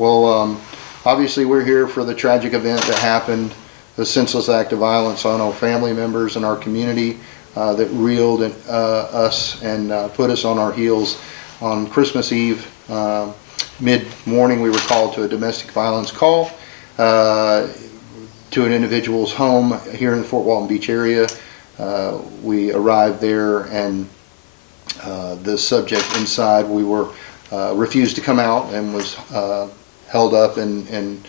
Well, obviously we're here for the tragic event that happened, the senseless act of violence on our family members and our community that reeled us and put us on our heels. On Christmas Eve, mid-morning, we were called to a domestic violence call to an individual's home here in the Fort Walton Beach area. We arrived there, and the subject inside, we were refused to come out and was held up and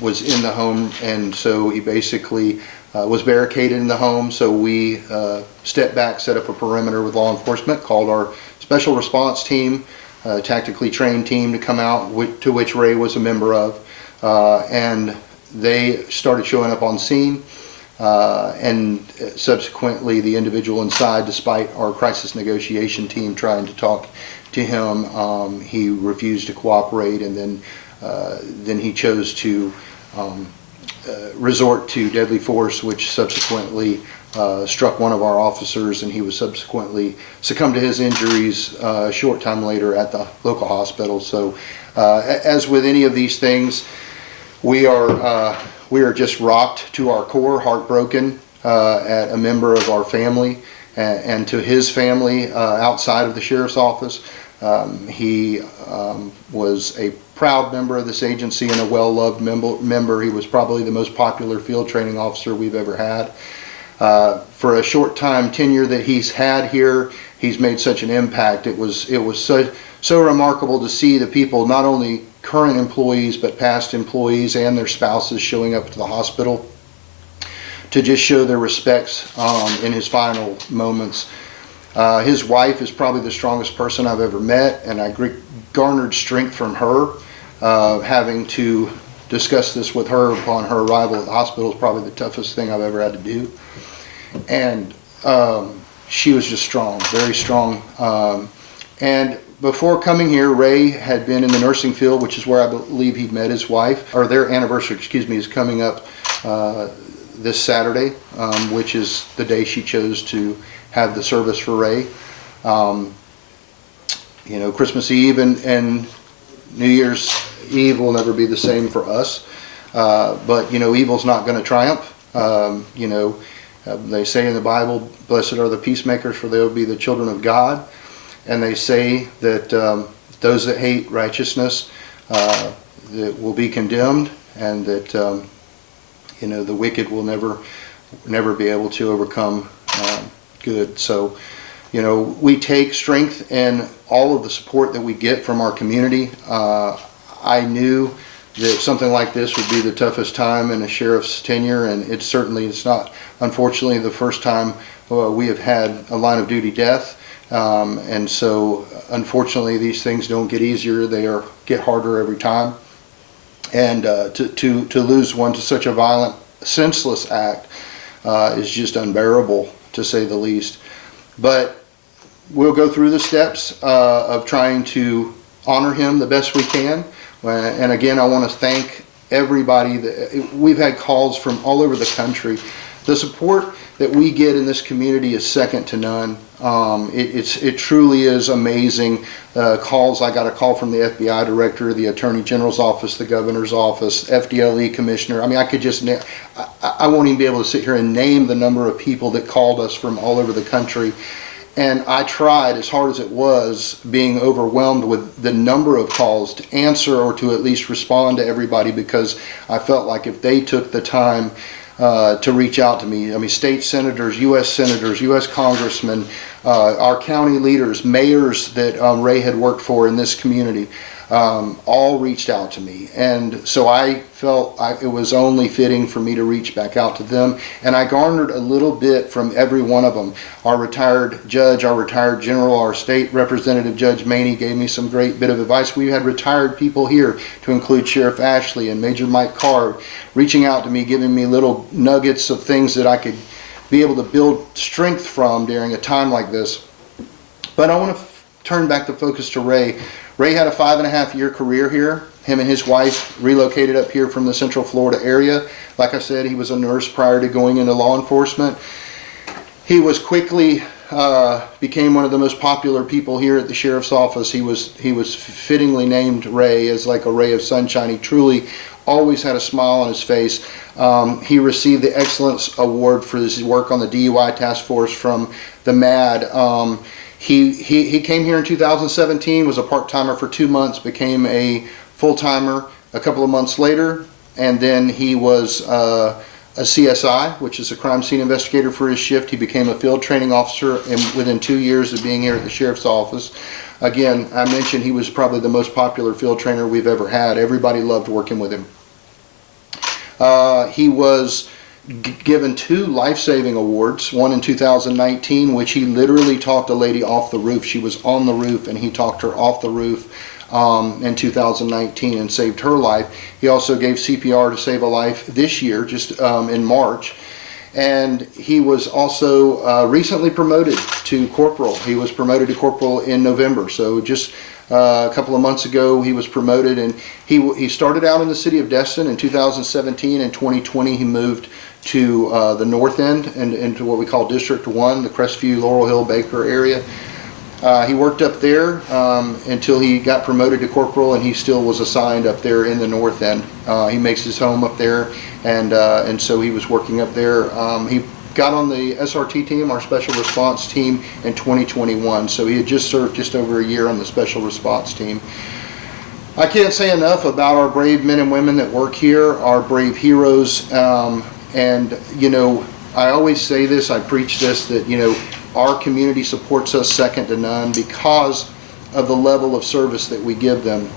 was in the home, and so he basically was barricaded in the home. So we stepped back, set up a perimeter with law enforcement, called our special response team, tactically trained team, to come out, to which Ray was a member of, and they started showing up on scene. And subsequently the individual inside, despite our crisis negotiation team trying to talk to him, he refused to cooperate, and then he chose to resort to deadly force, which subsequently struck one of our officers, and he was subsequently succumbed to his injuries a short time later at the local hospital. So as with any of these things, we are just rocked to our core, heartbroken at a member of our family and to his family outside of the sheriff's office. He was a proud member of this agency and a well-loved member. He was probably the most popular field training officer we've ever had. For a short time tenure that he's had here, he's made such an impact. It was so remarkable to see the people, not only current employees but past employees and their spouses, showing up to the hospital to just show their respects in his final moments. His wife is probably the strongest person I've ever met, and I garnered strength from her. Having to discuss this with her upon her arrival at the hospital is probably the toughest thing I've ever had to do. And she was just strong, very strong. And before coming here, Ray had been in the nursing field, which is where I believe he met his wife, or their anniversary, excuse me, is coming up this Saturday, which is the day she chose to have the service for Ray. You know, Christmas Eve and New Year's Eve will never be the same for us, but you know, evil's not going to triumph. You know, they say in the Bible, blessed are the peacemakers, for they will be the children of God. And they say that those that hate righteousness that will be condemned, and that you know, the wicked will never be able to overcome good. So, you know, we take strength in all of the support that we get from our community. I knew that something like this would be the toughest time in a sheriff's tenure, and it's not, unfortunately, the first time we have had a line of duty death. And so, unfortunately, these things don't get easier; they get harder every time. And to lose one to such a violent, senseless act is just unbearable, to say the least. But we'll go through the steps of trying to honor him the best we can. And again, I want to thank everybody. We've had calls from all over the country. The support that we get in this community is second to none. It truly is amazing. Calls, I got a call from the FBI director, the Attorney General's office, the Governor's office, FDLE commissioner. I mean, I could just, I won't even be able to sit here and name the number of people that called us from all over the country. And I tried, as hard as it was, being overwhelmed with the number of calls, to answer or to at least respond to everybody, because I felt like if they took the time to reach out to me, I mean, state senators, U.S. congressmen, our county leaders, mayors that Ray had worked for in this community, all reached out to me. And so I felt it was only fitting for me to reach back out to them. And I garnered a little bit from every one of them. Our retired judge, our retired general, our state representative, Judge Maney, gave me some great bit of advice. We had retired people here, to include Sheriff Ashley and Major Mike Carr, reaching out to me, giving me little nuggets of things that I could be able to build strength from during a time like this. But I want to turn back the focus to Ray. Ray had a 5.5-year career here. Him and his wife relocated up here from the Central Florida area. Like I said, he was a nurse prior to going into law enforcement. He was quickly became one of the most popular people here at the Sheriff's Office. He was fittingly named Ray, as like a ray of sunshine. He truly always had a smile on his face. He received the Excellence Award for his work on the DUI task force from the MAD. He came here in 2017, was a part-timer for 2 months, became a full-timer a couple of months later, and then he was a CSI, which is a crime scene investigator for his shift. He became a field training officer within 2 years of being here at the Sheriff's Office. Again, I mentioned he was probably the most popular field trainer we've ever had. Everybody loved working with him. He was given 2 lifesaving awards, one in 2019, which he literally talked a lady off the roof. She was on the roof and he talked her off the roof in 2019 and saved her life. He also gave CPR to save a life this year, just in March. And he was also recently promoted to corporal. He was promoted to corporal in November, so just a couple of months ago he was promoted. And he started out in the city of Destin in 2017. In 2020 he moved to the north end and into what we call District 1, the Crestview, Laurel Hill, Baker area. He worked up there until he got promoted to corporal, and he still was assigned up there in the north end. He makes his home up there, and so he was working up there. He got on the SRT team, our special response team, in 2021, so he had just served just over a year on the special response team. I can't say enough about our brave men and women that work here, our brave heroes, and you know, I always say this, I preach this, that you know, our community supports us second to none because of the level of service that we give them.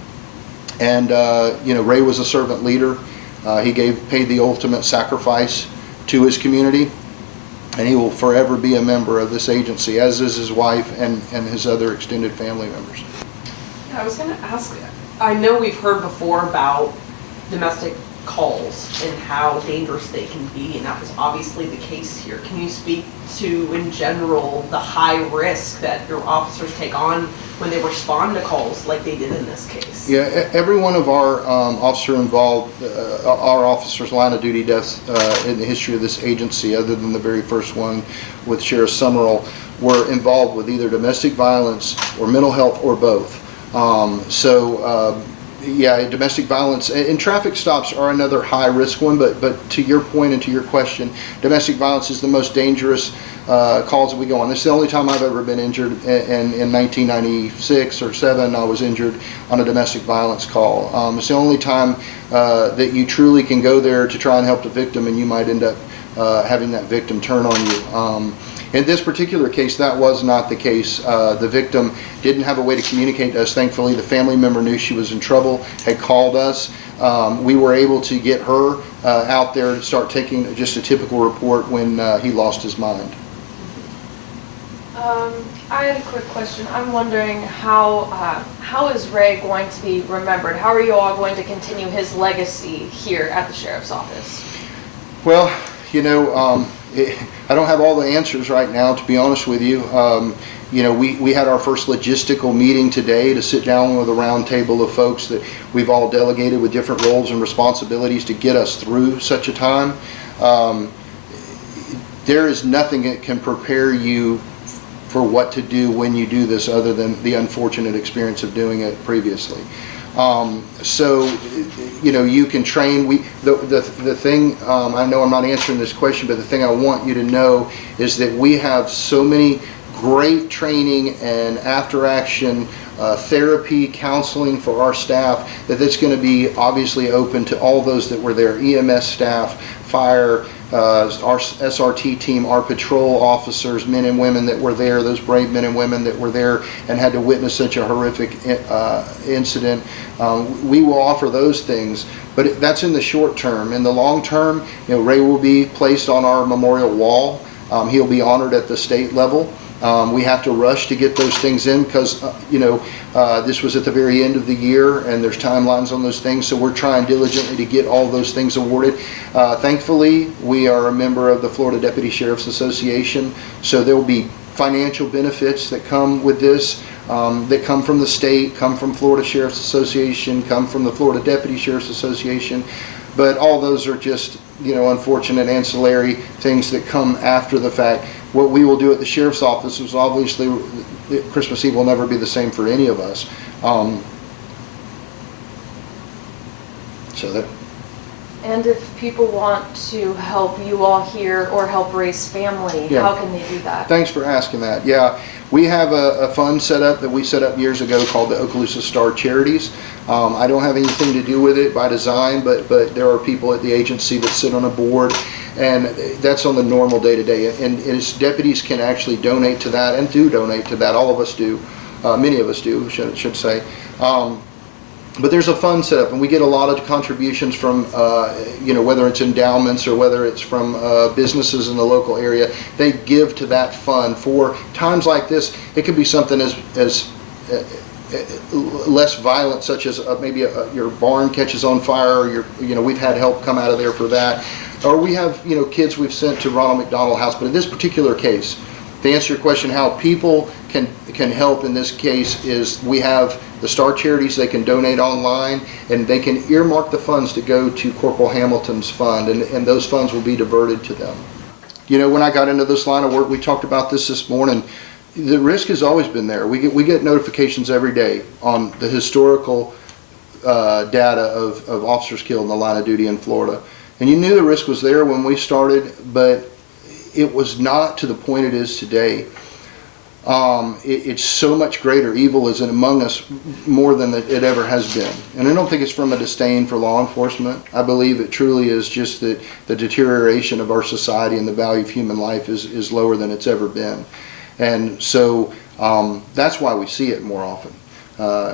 And you know, Ray was a servant leader. He paid the ultimate sacrifice to his community, and he will forever be a member of this agency, as is his wife and his other extended family members. Yeah, I was going to ask, I know we've heard before about domestic calls and how dangerous they can be, and that was obviously the case here. Can you speak to, in general, the high risk that your officers take on when they respond to calls like they did in this case? Yeah, every one of our our officers' line of duty deaths in the history of this agency, other than the very first one with Sheriff Summerall, were involved with either domestic violence or mental health or both. Yeah, domestic violence and traffic stops are another high risk one, but to your point and to your question, domestic violence is the most dangerous calls that we go on. This is the only time I've ever been injured. In 1996 or 7, I was injured on a domestic violence call. It's the only time that you truly can go there to try and help the victim, and you might end up having that victim turn on you. In this particular case, that was not the case. The victim didn't have a way to communicate to us. Thankfully, the family member knew she was in trouble, had called us. We were able to get her out there and start taking just a typical report when he lost his mind. I had a quick question. I'm wondering how is Ray going to be remembered? How are you all going to continue his legacy here at the Sheriff's Office? Well, you know, I don't have all the answers right now, to be honest with you. You know, we had our first logistical meeting today to sit down with a round table of folks that we've all delegated with different roles and responsibilities to get us through such a time. There is nothing that can prepare you for what to do when you do this other than the unfortunate experience of doing it previously. So, you know, you can train. The thing, I know I'm not answering this question, but the thing I want you to know is that we have so many great training and after action therapy, counseling for our staff, that's going to be obviously open to all those that were there, EMS staff, fire, our SRT team, our patrol officers, men and women that were there, those brave men and women that were there and had to witness such a horrific incident. We will offer those things, but that's in the short term. In the long term, you know, Ray will be placed on our memorial wall. He'll be honored at the state level. We have to rush to get those things in because, you know, this was at the very end of the year and there's timelines on those things, so we're trying diligently to get all those things awarded. Thankfully, we are a member of the Florida Deputy Sheriff's Association, so there will be financial benefits that come with this, that come from the state, come from Florida Sheriff's Association, come from the Florida Deputy Sheriff's Association, but all those are just, you know, unfortunate ancillary things that come after the fact. what we will do at the sheriff's office is obviously Christmas Eve will never be the same for any of us. So that. And if people want to help you all here or help raise family, Yeah. how can they do that? Thanks for asking that. Yeah, we have a fund set up that we set up years ago called the Okaloosa Star Charities. I don't have anything to do with it by design, but there are people at the agency that sit on a board, and that's on the normal day-to-day. And as deputies can actually donate to that, and do donate to that. All of us do. Many of us do, should say. But there's a fund set up, and we get a lot of contributions from, whether it's endowments or whether it's from businesses in the local area. They give to that fund for times like this. It could be something as less violent, such as maybe your barn catches on fire, or we've had help come out of there for that. Or we have, kids we've sent to Ronald McDonald House. But in this particular case, to answer your question, how people can help in this case is we have the Star Charities. They can donate online, and they can earmark the funds to go to Corporal Hamilton's fund, and those funds will be diverted to them. When I got into this line of work, we talked about this morning. The risk has always been there. We get notifications every day on the historical data of officers killed in the line of duty in Florida. And you knew the risk was there when we started, but it was not to the point it is today. It's so much greater. Evil is among us more than it ever has been. And I don't think it's from a disdain for law enforcement. I believe it truly is just that the deterioration of our society and the value of human life is lower than it's ever been. And so that's why we see it more often.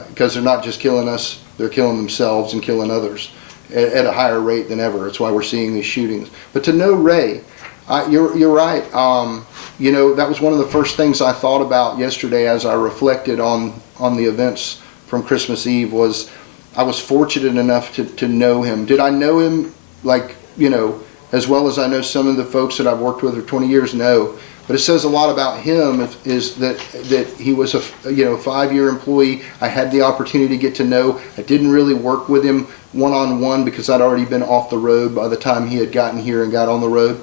Because they're not just killing us, they're killing themselves and killing others at a higher rate than ever. That's why we're seeing these shootings. But to know Ray, you're right. That was one of the first things I thought about yesterday as I reflected on the events from Christmas Eve. Was I was fortunate enough to know him. Did I know him as well as I know some of the folks that I've worked with for 20 years? No. But it says a lot about him is that he was a 5-year employee. I had the opportunity to get to know. I didn't really work with him one-on-one because I'd already been off the road by the time he had gotten here and got on the road.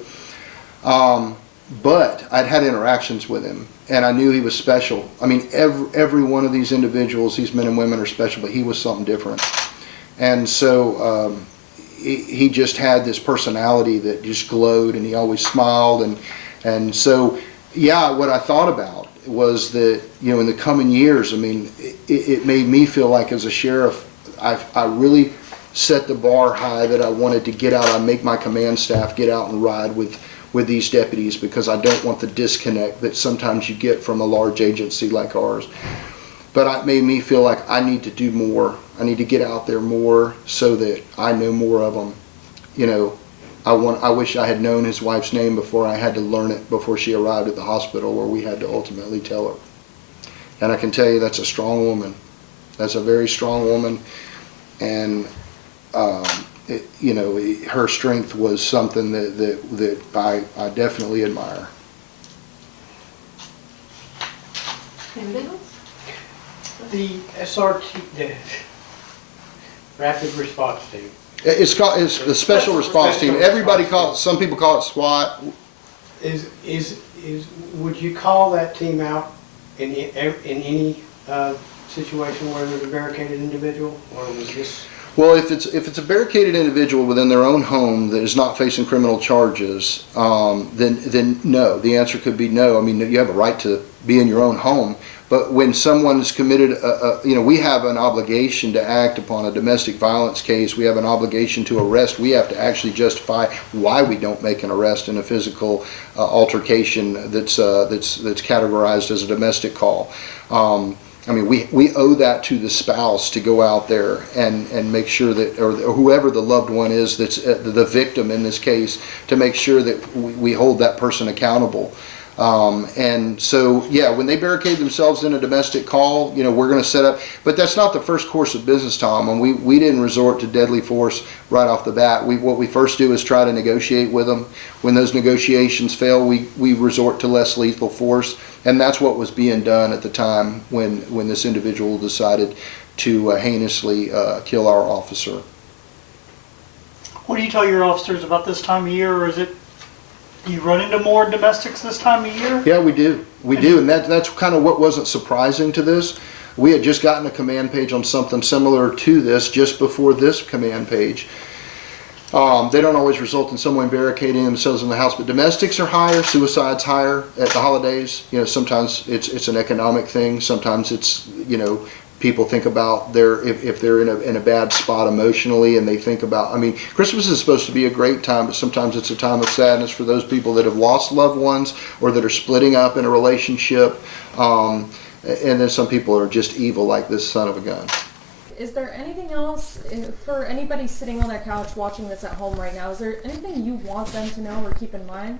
But I'd had interactions with him, and I knew he was special. I mean, every one of these individuals, these men and women, are special, but he was something different. And so he just had this personality that just glowed, and he always smiled. And so, yeah, what I thought about was that, in the coming years, I mean, it made me feel like as a sheriff, I really set the bar high that I wanted to get out. I make my command staff get out and ride with these deputies, because I don't want the disconnect that sometimes you get from a large agency like ours. But it made me feel like I need to do more. I need to get out there more so that I know more of them. I wish I had known his wife's name before I had to learn it before she arrived at the hospital where we had to ultimately tell her. And I can tell you that's a strong woman. That's a very strong woman. And her strength was something that I definitely admire. Anything else? The SRT, the Rapid Response Team. It's the special response team. Everybody calls. Some people call it SWAT. Would you call that team out in any situation where there's a barricaded individual, or was this? Well, if it's a barricaded individual within their own home that is not facing criminal charges, then no. The answer could be no. I mean, you have a right to be in your own home, but when someone's committed, we have an obligation to act upon a domestic violence case. We have an obligation to arrest. We have to actually justify why we don't make an arrest in a physical altercation that's categorized as a domestic call. I mean, we owe that to the spouse to go out there and make sure that, or whoever the loved one is that's the victim in this case, to make sure that we hold that person accountable. And so, yeah, when they barricade themselves in a domestic call, we're going to set up, but that's not the first course of business, Tom. And we didn't resort to deadly force right off the bat. What we first do is try to negotiate with them. When those negotiations fail, we resort to less lethal force. And that's what was being done at the time when this individual decided to heinously kill our officer. What do you tell your officers about this time of year, or is it you run into more domestics this time of year? Yeah, we do. We do, and that's kind of what wasn't surprising to this. We had just gotten a command page on something similar to this just before this command page. They don't always result in someone barricading themselves in the house, but domestics are higher, suicides higher at the holidays. You know, sometimes it's an economic thing. Sometimes it's, you know, people think about if they're in a bad spot emotionally, and they think about, I mean, Christmas is supposed to be a great time, but sometimes it's a time of sadness for those people that have lost loved ones or that are splitting up in a relationship. And then some people are just evil, like this son of a gun. Is there anything else for anybody sitting on their couch watching this at home right now? Is there anything you want them to know or keep in mind?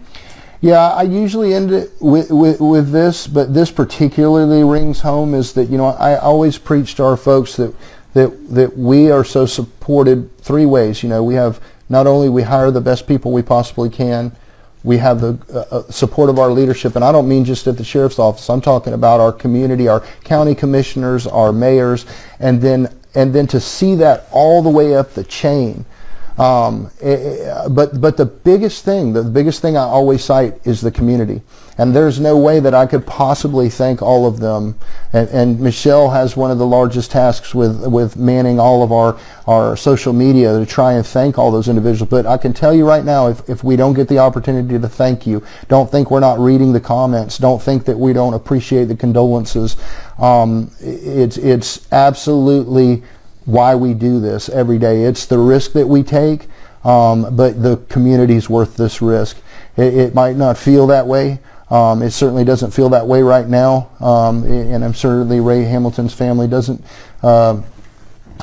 Yeah, I usually end it with this, but this particularly rings home is that, you know, I always preach to our folks that we are so supported three ways. You know, we have, not only we hire the best people we possibly can, we have the support of our leadership, and I don't mean just at the sheriff's office. I'm talking about our community, our county commissioners, our mayors, and then to see that all the way up the chain. But the biggest thing I always cite is the community, and there's no way that I could possibly thank all of them. And Michelle has one of the largest tasks with manning all of our social media to try and thank all those individuals. But I can tell you right now, if we don't get the opportunity to thank you, don't think we're not reading the comments, don't think that we don't appreciate the condolences. It's absolutely why we do this every day. It's the risk that we take, but the community's worth this risk. It might not feel that way. It certainly doesn't feel that way right now, and I'm certainly Ray Hamilton's family doesn't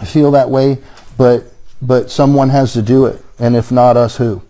feel that way, but someone has to do it, and if not us, who?